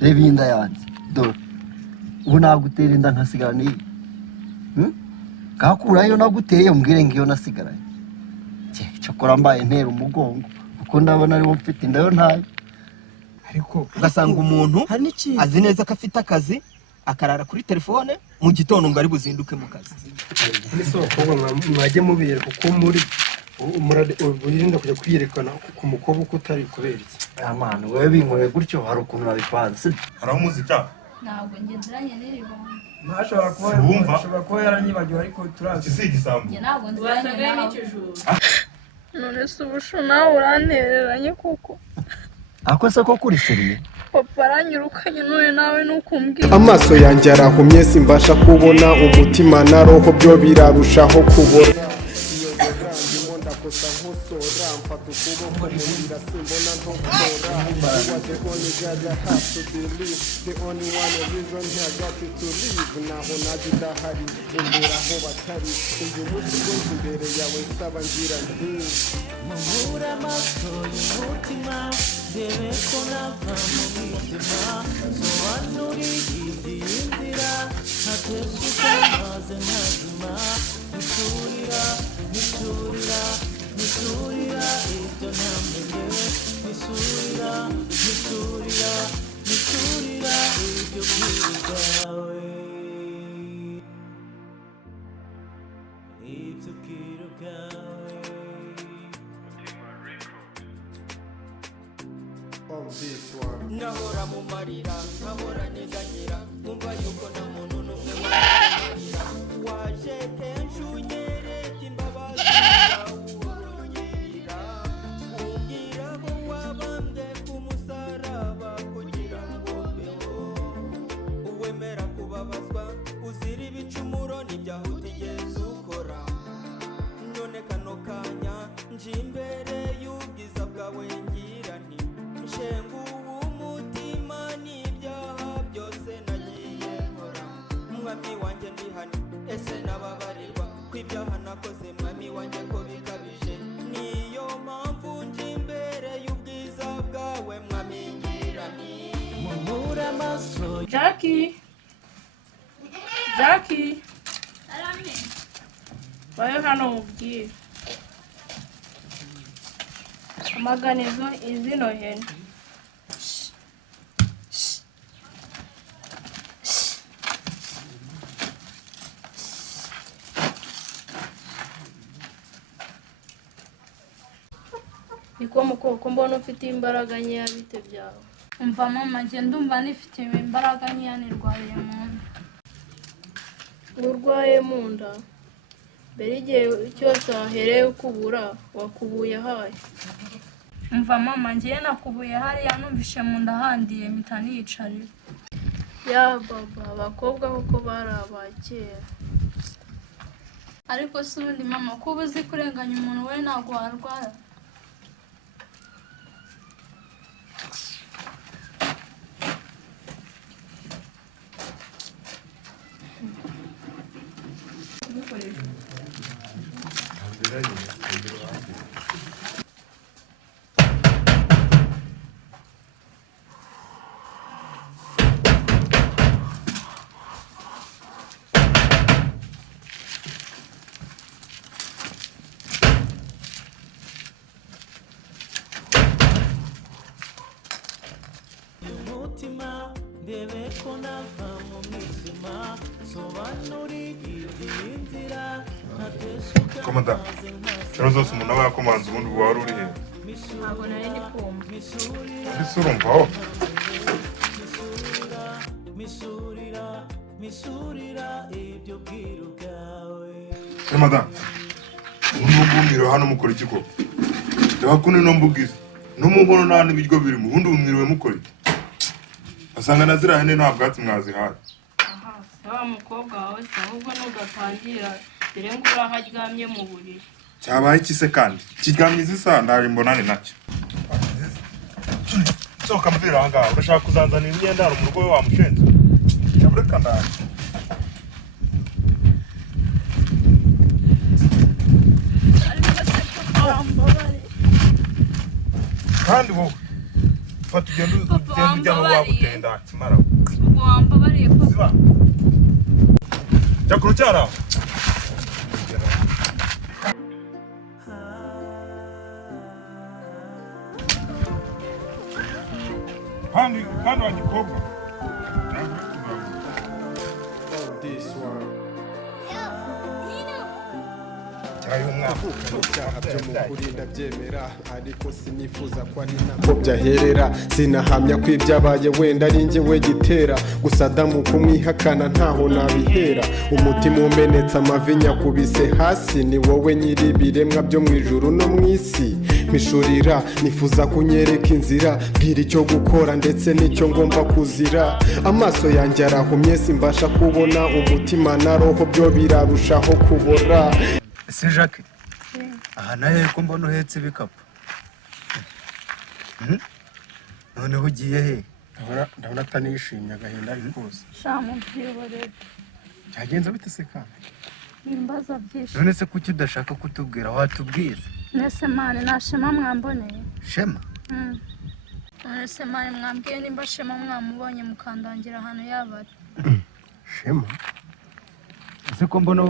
reba inda yanjye dore ubu nagutera inda nkasigara niyi kakurayo naguteye umbwire ngo iyo nasigaranye cyakora mbaye ntera umugongo kuko ndabona ariwo mfite inda yo ntayo ariko ugasanga umuntu azi neza ko afite akazi akarara kuri telefone mu gitondo ngo ari buzinduke mu kazi n'isoko mwajye mubera kuko muri uririnda kujya kwiyerekana ku mukobwa uko utari kubera iki amana wewe binkoreye gutyo hari ukuntu nabipanze haraho umuzika ntabwo ngenderanye n'iribona ashobora kuba yaranyibagiwe ariko turazi si igisambo ntabwo ngenderanye n'ikijuru none se ubusho nawe urantereranye kuko ako se ko kuri seriye papa aranyirukanye none nawe nukumbwira amaso yanjye arahumye simbasha kubona umutima na roho byo birarushaho kubona ndakosa nkosora mfata ukuboko mubwira simbona ntokora the only God I have to believe the only one reason here got to live naho nazidahari imbere aho batari uyu munsi rwose imbere yawe nsaba ngira nti mubura amaso y'umutima ndebe ko nava mu mwijima sobanurira inzira ntatesuka maze ntazima niturira niturira niturira ibyo ntamenye niturira niturira niturira ibyo bwiru bwawe ibyo bwiru bwawe nahora mu marira nkahora niganyira nkumva yuko nta muntu n'umwe wamarira waje kenshi unyereka imbabazi zawurugirira umbwira ko wabambwe ku musaraba kugira ngo mbeho uwemera kubabazwa uzira ibicumuro n'ibyaha utigeze ukora none kano kanya nje imbere y'ubwiza bwawe ngira nti nshengu umutima n'ibyaha byose nagiye nkora mwami wanjye ndi hano ese nababarirwa kw'ibyaha nakoze mwami wanjye ko bikabije niyo mpamvu nje imbere y'ubwiza bwawe mwami ngira nti mumure amaso Jackie bayo hano mubwire amaganizo izino hene niko mukoko mbona ufite imbaraga nkeya bite byawe umva mama njye ndumva nifite imbaraga nkeya nirwariye mu nda urwaye mu nda mbere igihe cyose wahereye ukubura wakubuye ahaye umva mama njye nakubuye hariya numvishe mu nda handiye mpita niyicarira ya baba abakobwa koko bari abakera ariko si ubundi mama kuba uzi kurenganya umuntu we ntabwo warwara umutima ndebe ko nava mu mwijima sobanurira inzira ntatesuka komanda rero zose umuntu aba yakomanze ubundi uba wari uri he ntabwo nari ndi kumva ese urumvaho misurira ibyo bwiru bwawe komanda ubu mwumviro hano mukora iki koko reba kuno no mbugize no mu nkono nta n'ibiryo birimo ubundi mwiriwe mukora iki asanga na ziriya hene nta bwatsi mwazihaye wa mukobwa wawe se ahubwo nugatangira dore ngo uraho aryamye mu buriri cyabaye iki se kandi kiryamye izisa ndaje mbonane nacyo sohoka mvira aha ngaha urashaka kuzanzanira imyenda hari mu rugo we wamushenze cyamureka ndaje kandi wowe fata ugenda ujya aho waguteye ndakimara ubwo wambabariye ko ziba jya ku rucyara kandi wa gikobwa ibyaha byo mu kuri ndabyemera ariko sinifuza ko ari nako byaherera sinahamya ko ibyabaye wenda ari njyewe gitera gusa damu kumwihakana ntaho nabihera umutima umenetse amavi nyakubise hasi ni wowe nyiri ibiremwa byo mu ijuru no mu isi mpishurira nifuza kunyereka inzira bwira icyo gukora ndetse n'icyo ngomba kuzira amaso yanjye arahumye simbasha kubona umutima na roho byo birarushaho kubora. ese Jacques aha nahe ko mbona uhetse ibikapu noneho ugiye he? ndabona atanishimye agahinda ari kose shamu byibore cyagenze bite se kandi nimbaza byinshi none se kuki udashaka kutubwira watubwiza nese mane nashema mwamboneye Shema nese mane mwambwiye nimba Shema mwamubonye mukandangira ahantu yabari Shema ese ko mbona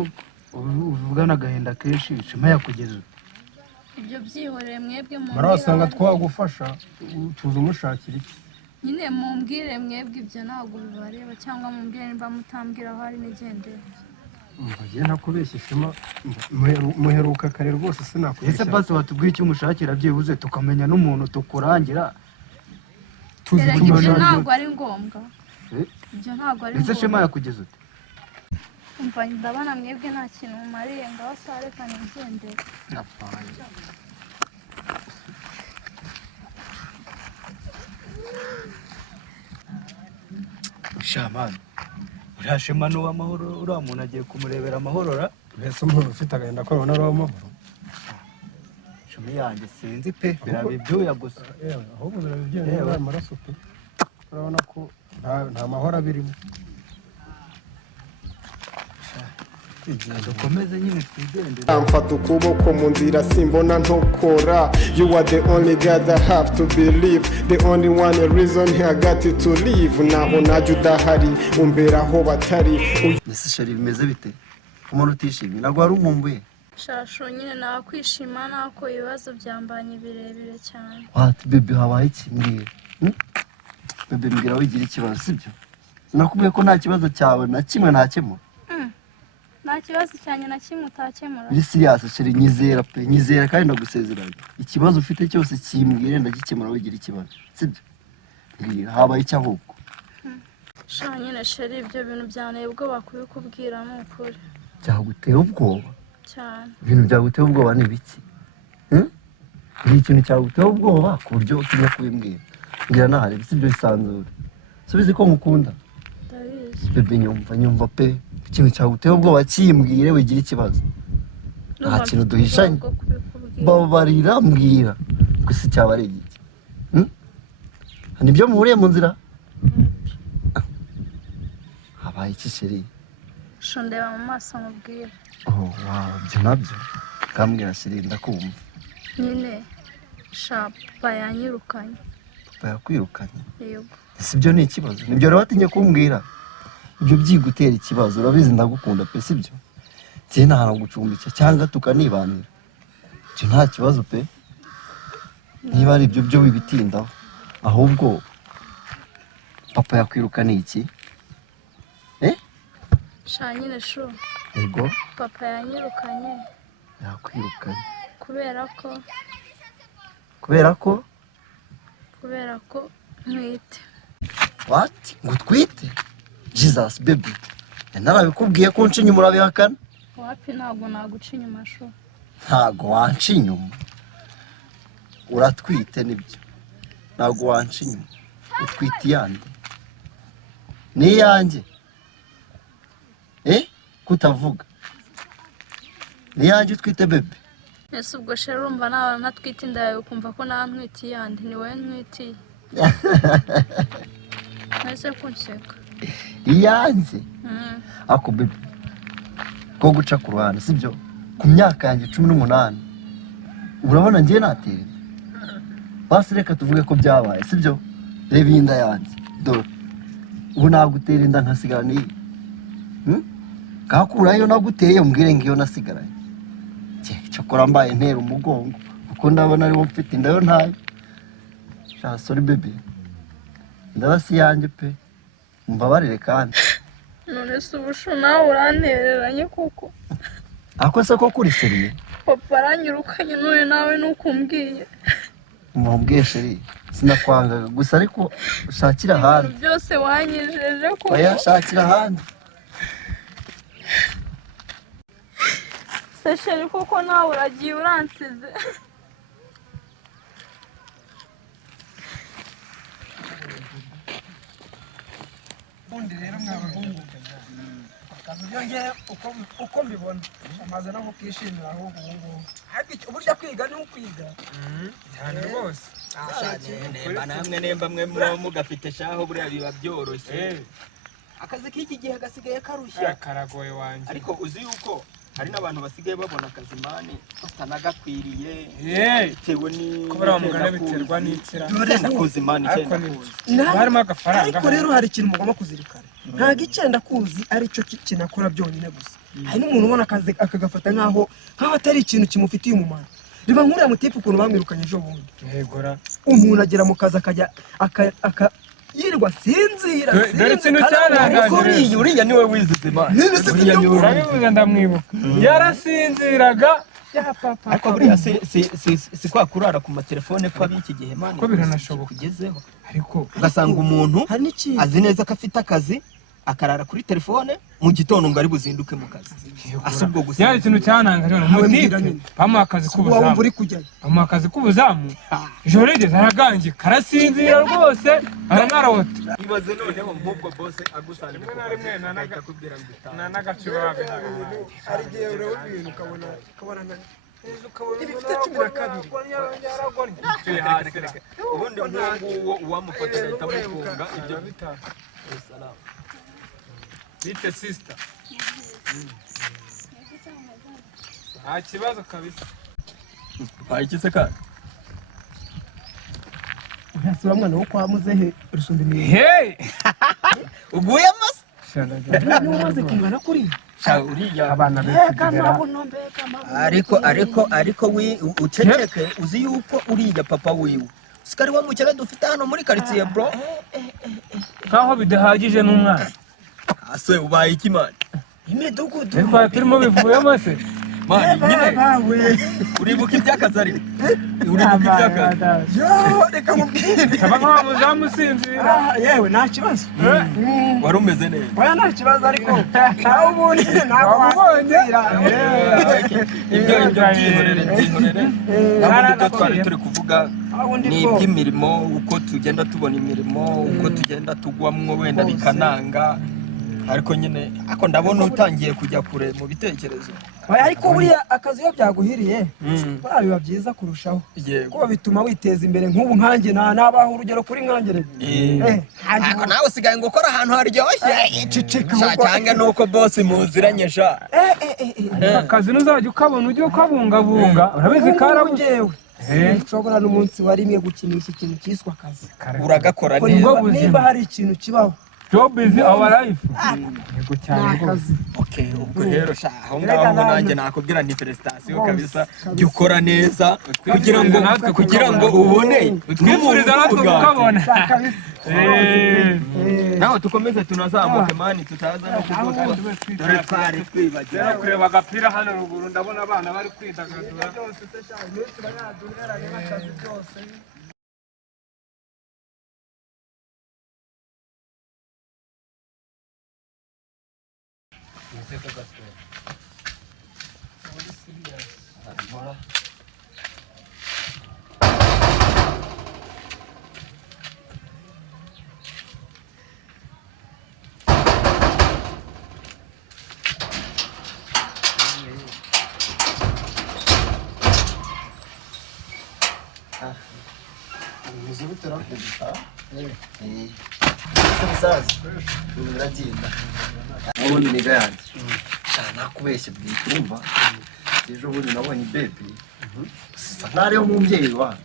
uvugana agahinda kenshi Shema yakugeza ibyo byihoreye mwebwe mu marasanga twagufasha tuza umushakira iki nyine mumbwire mwebwe ibyo ntabwo bibareba cyangwa mumbwire nimba mutambwira aho ari nigendeye mbagiye nakubeshya Shema muheruka kare rwose sinakubeshya ese basi watubwiye icyo umushakira byibuze tukamenya n'umuntu tukurangira ibyo ntabwo ari ngombwa ibyo ntabwo ari ngombwa ese Shema yakugeza ute umva ndabona mwebwe nta kintu mumariye ngaho sareka nigendere Shamani uriya Shema ni uw'amahoro uriya muntu agiye kumurebera amahoro ra mbese umuntu ufite agahinda ko abona ari uw'amahoro Shema yanjye sinzi pe biraba ibyuya gusa ahubwo birabibyeyi ari amaraso pe urabona ko nta mahoro abirimo dukomeze nyine twigendere amfata ukuboko mu nzira simbona ntokora you are the only God I have to believe the only one reason I got to live naho najya udahari umbera aho batari ese sheri bimeze bite umuntu utishimye ntabwo wari umwumbuye shasho nyine nakwishima nako ibibazo byambanye birebire cyane wati bebe habaye iki mbwira bebe mbwira wigira ikibazo sibyo sinakubwiye ko nta kibazo cyawe na kimwe ntakemura nta kibazo cyanjye na kimwe utakemura biri siriyasi sheri nyizera pe nyizera kandi ndagusezeranya ikibazo ufite cyose kimbwire ndagikemura wigira ikibazo sibyo mbwira habaye iki ahubwo sha nyine sheri ibyo bintu byanteye ubwoba kubikubwira ni ukuri byaguteye ubwoba cyane ibintu byaguteye ubwoba ni biki ni ikintu cyaguteye ubwoba ku buryo utinya kubimbwira mbwira nahari sibyo bisanzure subizi ko ngukunda ndabizi bebe nyumva pe ikintu cyaguteye ubwoba kimbwire wigira ikibazo nta kintu duhishanye babarira mbwira gusa cyaba ari igiki nibyo muhuriye mu nzira habaye iki sheri sho ndeba mu maso mubwire wow ibyo nabyo kambwira sheri ndakumva nyine sha papa yanyirukanye papa yakwirukanye yego si byo ni ikibazo nibyo rero watinye kumbwira ibyo byigutera ikibazo urabizi ndagukunda pe sibyo njye nta hantu gucumbikira cyangwa tukanibanira ibyo nta kibazo pe niba ari ibyo byo wibitindaho ahubwo papa yakwirukanye iki sha nyine sho yego papa yanyirukanye yakwirukanye kubera ko ntwite what ngo twite Jesus baby narabikubwiye ko unca inyuma urabihakana wapi ntabwo naguca inyuma sho ntabwo wanca inyuma uratwite nibyo ntabwo wanca inyuma utwite iyande ni iyanjye kutavuga ni iyanjye utwite bebe ese ubwo sheri urumva nawe ntatwite inda yawe ukumva ko nawe ntwitiye iyande ni wowe ntwitiye ntese kunseka iyanjye ako bebe ko guca ku ruhande sibyo ku myaka yanjye 18 urabona njye natera basi reka tuvuge ko byabaye sibyo reba inda yanjye dore ubu nagutera inda nkasigara n'iyi kakurayo naguteye umbwire ngo iyo nasigaranye cyakora mbaye ntera umugongo kuko ndabona ariwo mfite inda yo ntayo sorry baby ndabasi yanjye pe mbabarire kandi none se ubusho nawe urantereranye kuko ako se ko kuri seriye papa aranyirukanye none nawe nukumbwiye umubwiye sheri sinakwangaga gusa ariko ushakira ahandi byose wanyijeje ko oya shakira ahandi se sheri kuko nawe uragiye uransize ubundi rero mwabahungu akazi byongeye uko mbibona amaze no kukishimira ahubwo ubu ngubu ariko uburyo kwiga ni ukwiga cyane rwose nemba mwe mugafite shaho buriya biba byoroshye akazi k'iki gihe gasigaye karushya karagoye wanjye ariko uzi yuko hari n'abantu basigaye babona akazi mani batanagakwiriye bitewe ni kubera bamugana biterwa n'ikira ndakuzi mani harimo agafaranga ariko rero hari ikintu mugomba kuzirikana ntabwo icyenda kuzi aricyo kinakora byonyine gusa hari n'umuntu ubona akazi akagafata nk'aho atari ikintu kimufitiye umumaro riba nk'uriya mutipe ukuntu bamwirukanye ejo bundi yegora umuntu agera mu kazi akajya yirirwa sinzira uriya niwe wizize mani urabivuze ndamwibuka yarasinziraga ariko buriya si kwa kurara ku matelefone ko ab'iki gihe mani ko biranashoboka kugezeho ariko ugasanga umuntu azi neza ko afite akazi akarara kuri telefone mu gitondo ngo ari buzinduke mu kazi asubwo gusa yari ikintu cyananga rero mutipe bamuha akazi k'ubuzamu bamuha akazi k'ubuzamu ijoro rigeze aragange karasinzira rwose aranarota ibaze noneho nk'ubwo bose agusanga rimwe na rimwe n'agaciro wabihaye hari igihe ureba ibintu ukabona ibifite 12 ubundi nguwo uwamufata agahita amufunga ibyo bitanu bite sister nta kibazo kabisa iki kandi urasura mwana wo kwa muzehe rusumba imihe uguye amase n'umaze kungana kuri uriya abana ariko uceceke uzi yuko uriya papa wiwe sikari wa mukene dufite hano muri quartier bro kaho bidahagije n'umwana ase ubaye iki mani imidugudu reka turimo bivuyemo se mani nyine uribuka iby'akazi ari uribuka iby'akazi reka mubwire aba nka muzamusinzira yewe nta kibazo wari umeze neza oya nta kibazo ariko nawe ubundi ntabwo wasinzira ibyo byihorere naho ibyo twari turi kuvuga ni iby'imirimo uko tugenda tubona imirimo uko tugenda tugwamwo wenda bikananga ariko nyine ako ndabona utangiye kujya kure mu bitekerezo ariko buriya akazi iyo byaguhiriye buriya biba byiza kurushaho kuko bituma witeza imbere nk'ubu nkanjye nabaho urugero kuri nkanjye ariko nawe usigaye ngo ukora ahantu haryoshye cyangwa nuko bose muziranye sha akazi ntuzajya ukabona ujye ukabungabunga urabizi karabugewe ushobora n'umunsi wa rimwe gukinisha ikintu cyiswe akazi uragakora neza niba hari ikintu kibaho job is our life yego cyane rwose okay ubwo rero sha aho ngaho nanjye nakubwira ni felicitation kabisa byukora neza kugira ngo ubone twifuriza natwe tukabona naho tukomeze tunazamuke mani tutaza no kugotwa dore twari twibagira kureba agapira hano ruguru ndabona abana bari kwidagadura byose akazi byose Muzibutira kugita musaza uragenda ubundi niga yanjye nakubeshye bwite urumva ejo bundi nabonye baby sisa ntariho umubyeyi wanjye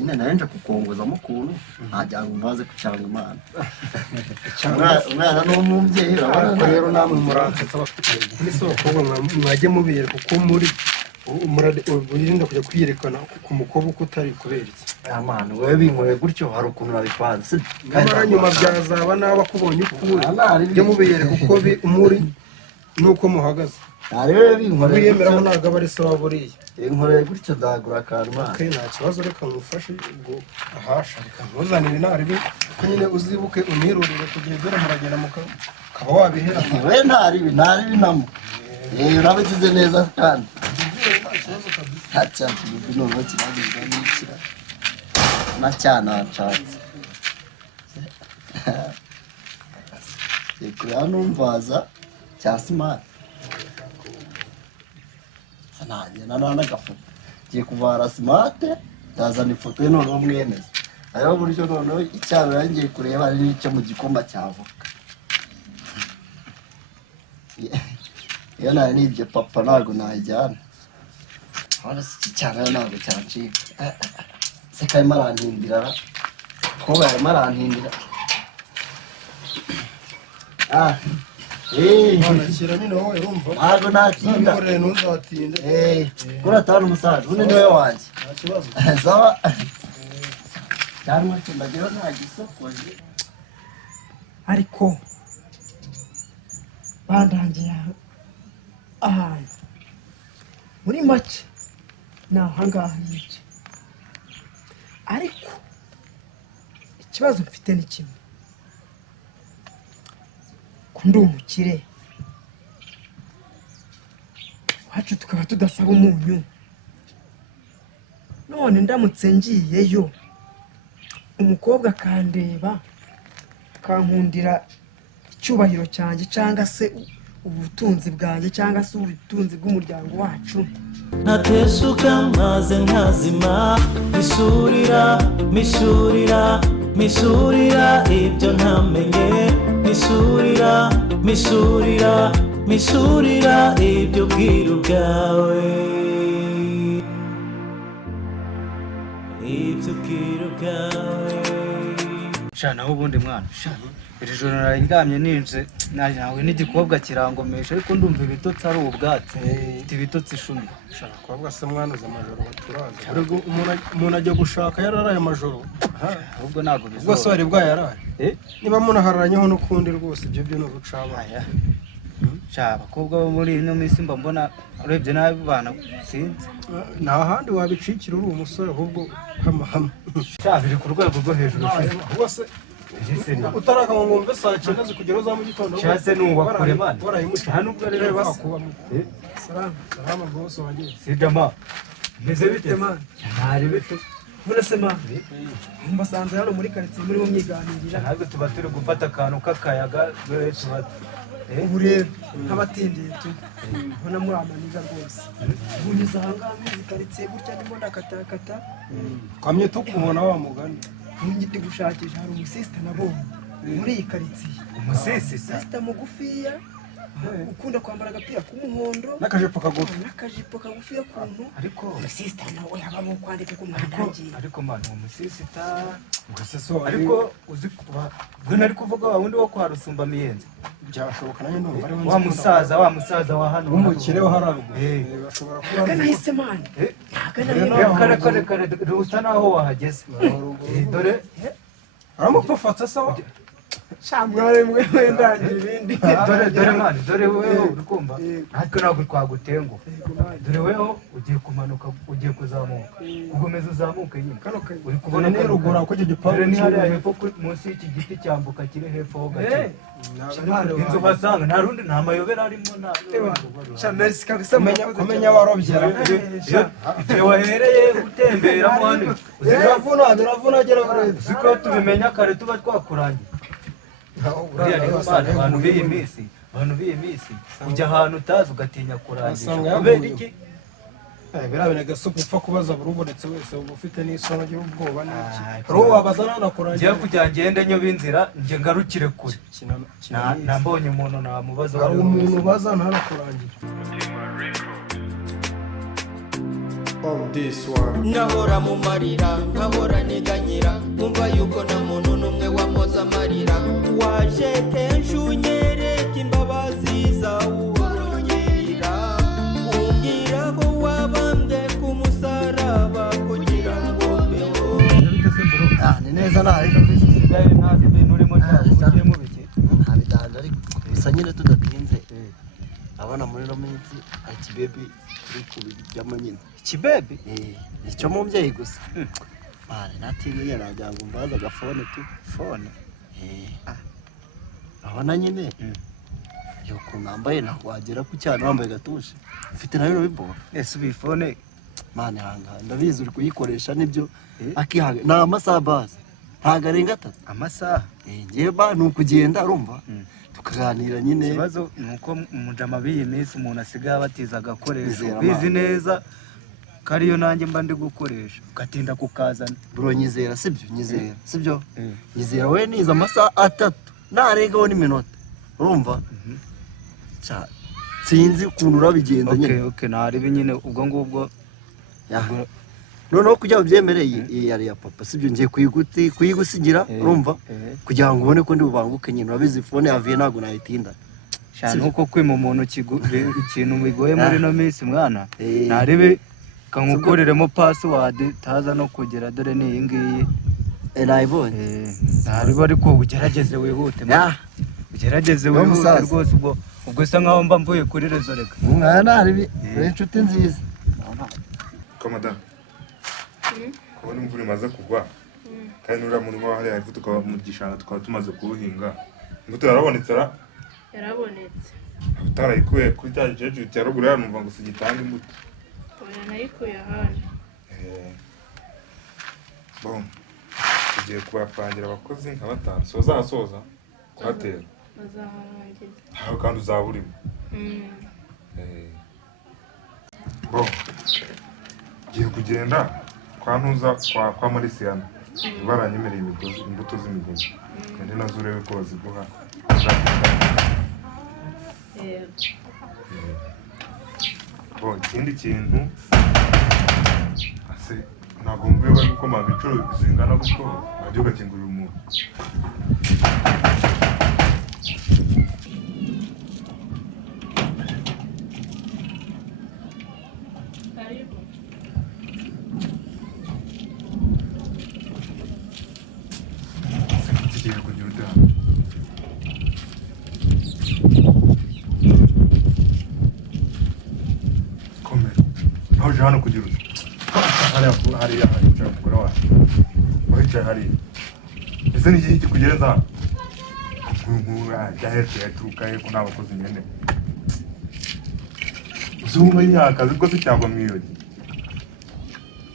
nyine nawe nje kukongozamo ukuntu ntajya ngo mbaze kucyanga Imana umwana n'umubyeyi ariko rero namwe muransetsa ni so bakobwa mwajye mubera kuko muri wirinda kujya kwiyerekana ku mukobwa uko utari kubera iki amana wewe binkoreye gutyo hari ukuntu nabipanze nyamara nyuma byazaba nawe akubonye uko uri jye mubere kuko muri nuko muhagaze wewe binkoreye wiyemeraho ntabwo aba ari sawa buriya binkoreye gutyo ndagura akantu Mana nta kibazo reka ngufashe ubwo ahasha reka ntuzanire inaribi kuko nyine uzibuke unirurire kugira ibyo muragenda ukaba wabihera we ntaribi namo urabigize neza kandi ntacyatsi noneho kiragirwa n'ikira nacyana nshatse kureba numvaza cya simati sanagenda n'agafoto ngiye kuvara simate ndazana ifoto ye noneho mwemeza ariho buryo noneho icyaro yangiye kureba ari n'icyo mu gikomba cy'avoka iyo nawe nibyo papa ntabwo najyana urabona se iki cyana ntabwo cyancika se karimo arantindira kuba yarimo arantindira ntanakira nyine wowe urumva ntabwo natinda ntuzatinde kuri atanu umusaza undi niwe wanjye nta kibazo saba cyangwa se ndagira nta gisokoje ariko bandangiye ahantu muri make ni ahangaha yica ariko ikibazo mfite ni kimwe ko ndi umukire iwacu tukaba tudasaba umunyu none ndamutse ngiyeyo umukobwa akandeba akankundira icyubahiro cyanjye cyangwa se ubutunzi bwanjye cyangwa se ubutunzi bw'umuryango wacu natesuka maze nkazima misurira ibyo ntamenye misurira ibyo bwiru bwawe shana aho ubundi mwana shana iri joro nari ndyamye ninje nawe n'igikobwa kirangomesha ariko ndumva ibitotsi ari ubwatsi ibitotsi ishumi shaka kubabwa se mwanuze amajoro baturaza ariko umuntu ajya gushaka yararaye amajoro ahubwo ntabwo bizoba ubwo se wari bwayaraye niba munaharanyeho n'ukundi rwose ibyo byo ni ubucabaya abakobwa bo muri ino minsi mba mbona urebye nabi bana sinzi nta handi wabicikira uri umusore ahubwo hamahama biri ku rwego rwo hejuru rwose utaraka ngo ngumve saa cyenda zikugeraho za mu gitondo cyase n'uwakure mana warayimuca hano ubwo rero bakubamo salama rwose wagiye sidama meze bite mana ntari bite mbona se mana mbasanze hano muri karitsiye muri mu myiganirira ntabwo tuba turi gufata akantu k'akayaga tuba ubu rero nk'abatindiye tu ubona muri amaniga rwose ubunyuze ahangaha muri karitsiye gutya ndimo ndakatakata kamye tukubona wa mugani ndi gushakisha hari umusisita nabonye muri iyi karitsiye umusisita mugufiya ukunda kwambara agapira k'umuhondo n'akajipo kagufiya kuntu ariko umusisita nawe habamo kwandika ko mwandangiye ariko mwana uwo musisita ariko uzi bwe nari kuvuga wa wundi wo kwa Rusumba Miyenzi byashoboka nanjye ndumva ari wa musaza wa hano umukire wa hararuguru bashobora kuba kanahise mani kare rusa naho wahageze dore aramupfufata sawa shamware mwe wendangira ibindi dore mwana dore wewe urikumva natwe ntabwo twagutenguha dore wewe ugiye kumanuka ugiye kuzamuka ugomeza uzamuke nyine uri kubona ni rugura ko icyo gipangu ni hariya hepfo munsi y'iki giti cyambuka kiri hepfo ho gake inzu basanga nta rundi nta mayobera arimo nta Chanel kabisa kumenya warobyera igihe wahereye gutemberamo hano uravuna gera kure uziko tubimenya kare tuba twakurangiye abantu b'iyi minsi ujya ahantu utazi ugatinya kurangisha kubera iki birabene gasupu upfa kubaza buri ubonetse wese uba ufite n'isoni agira ubwoba n'iki hari uwo wabaza nanakurangira ngiye kujya ngende nyo b'inzira njye ngarukire kure nambonye umuntu namubaza hari umuntu ubaza ntanakurangira on this one. Nkahora mu marira nkahora niganyira nkumva yuko nta muntu n'umwe wamoza amarira waje kenshi unyereka imbabazi zawe urugirira umbwira ko wabambwe ku musaraba kugira ngo mbeho. Ni neza nawe usigaye ntazi ibintu urimo cyangwa mu biki nta bidanje ariko bisa nyine tudatinze abana muri no minsi ikibebi kuri kubijyamo nyine ikibebi icyo mubyeyi gusa bari natinye nagira ngo mbaza agafone tu fone abona nyine yuko nambaye nagwagera ku cyane wambaye gatushe ufite nayo bibora ese ubifone mane hanga ndabizi uri kuyikoresha nibyo akihaga na amasaha base ntago arenga 3 amasaha ngiye ba nukugenda urumva tukaganira nyine ikibazo nuko mujama biyi minsi umuntu asigaye abatiza agakoresho bizi neza kariyo nanjye mba ndi gukoresha ugatinda kukazana bro nyizera sibyo nyizera we niza amasaha 3 narengaho n'iminota urumva sinzi ukuntu urabigenza nyine okay naribi nyine ubwo ngubwo noneho kujya ubyemereye yari ya papa sibyo ngiye kuyigusigira urumva kugira ngo ubone ko ndi bubanguke nyine urabizi fone yavuye ntago nayitinda cyane uko kwima umuntu ikintu bigoye muri no minsi mwana naribi kangukoreremo password taza no kugera dore ni iyi ngiyi nayibonye naribi ariko ugerageze wihute ugerageze wihute rwose ubwo isa nkaho mba mvuye kuri rezo reka naribi inshuti nziza komada kubona imvura imaze kugwa kandi nura muri mwa hariya ifu tukaba mu gishanga tukaba tumaze kuwuhinga imbuto yarabonetse yarabonetse utarayikuye kuri cya jeje cyaruguru yanumva ngo sigitanga imbuto oya nayikuye ahandi bon tugiye kubapangira abakozi nka 5 soza kuhatera bazaharangiza aho kandi uzaburimo bon giye kugenda kwa ntuza kwa Marisiyana baranyemereye imigozi imbuto z'imigozi kandi nazo urebe ko baziguha bon ikindi kintu ase ntabwo mvuye bari gukomanga inshuro zingana gutyo wajya ugakingurira umuntu hano kugira hariya hicaye umugore wacu wahicaye hariya ese ni iki kikugereza hano yahetse yaturuka he ko nta bakozi nyene uzumva nyakazi rwose cyangwa mwiyogi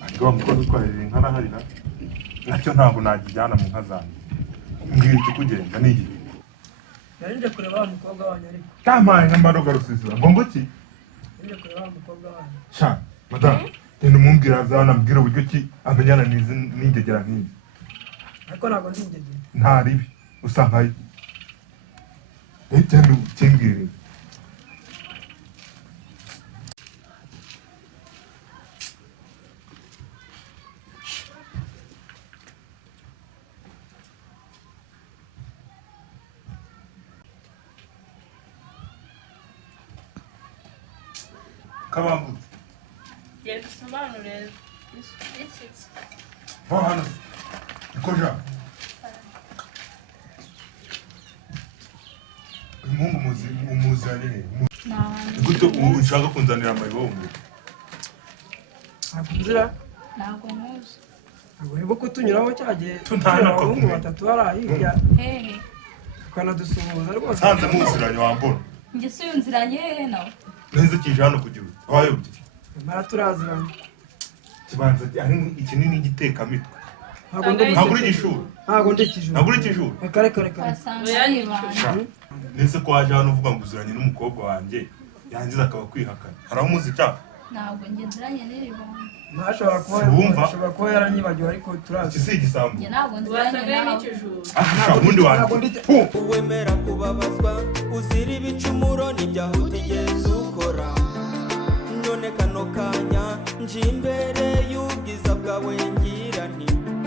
ariko bamukozi utwarira inka naharira nacyo ntabwo nakijyana mu nka zanjye mbwira ikikugenza ni iki narinde kureba wa mukobwa wanyu ariko kamaye nk'amaroga rusisira ngo iki narinde kureba wa mukobwa wanyu sha madame tende mumbwira azana mbwira uburyo ki amenyana n'ingegera nk'izi ariko ntabwo ndi ingegera nta ribi usangayo cyane kimbwire kabambutse genda usobanure iki va hano ikoja umuhungu umuzanire gute ubu nshaka kunzanira amayobombe ntabwo ntabwo muzi ntabwo wibuka utunyuraho cyagiye tuntana abahungu batatu bari hirya hehe ukanadusuhuza rwose sanze muziranye wambona njye si unziranye hehe nawe neza kije hano kugira wayobye mara turaziranye kibanza ari ikinini igitekamitwe ntabwo uri igishuri ntabwo ndi ikijuru ntabwo uri igishuri reka wasanga yibanje nese ko waje hano uvuga ngo uziranye n'umukobwa wanjye yangiza akaba kwihakana hari aho muzi cyangwa ntabwo njye nziranye n'iribanga ashobora kuba yaranyibagiwe ariko turazi iki si igisambu njye ntabwo nziranye aha ubundi wanjye uwemera kubabazwa uzira ibicumuro n'ibyaha utigeze ukora none kano kanya nje imbere y'ubwiza bwawe ngira nti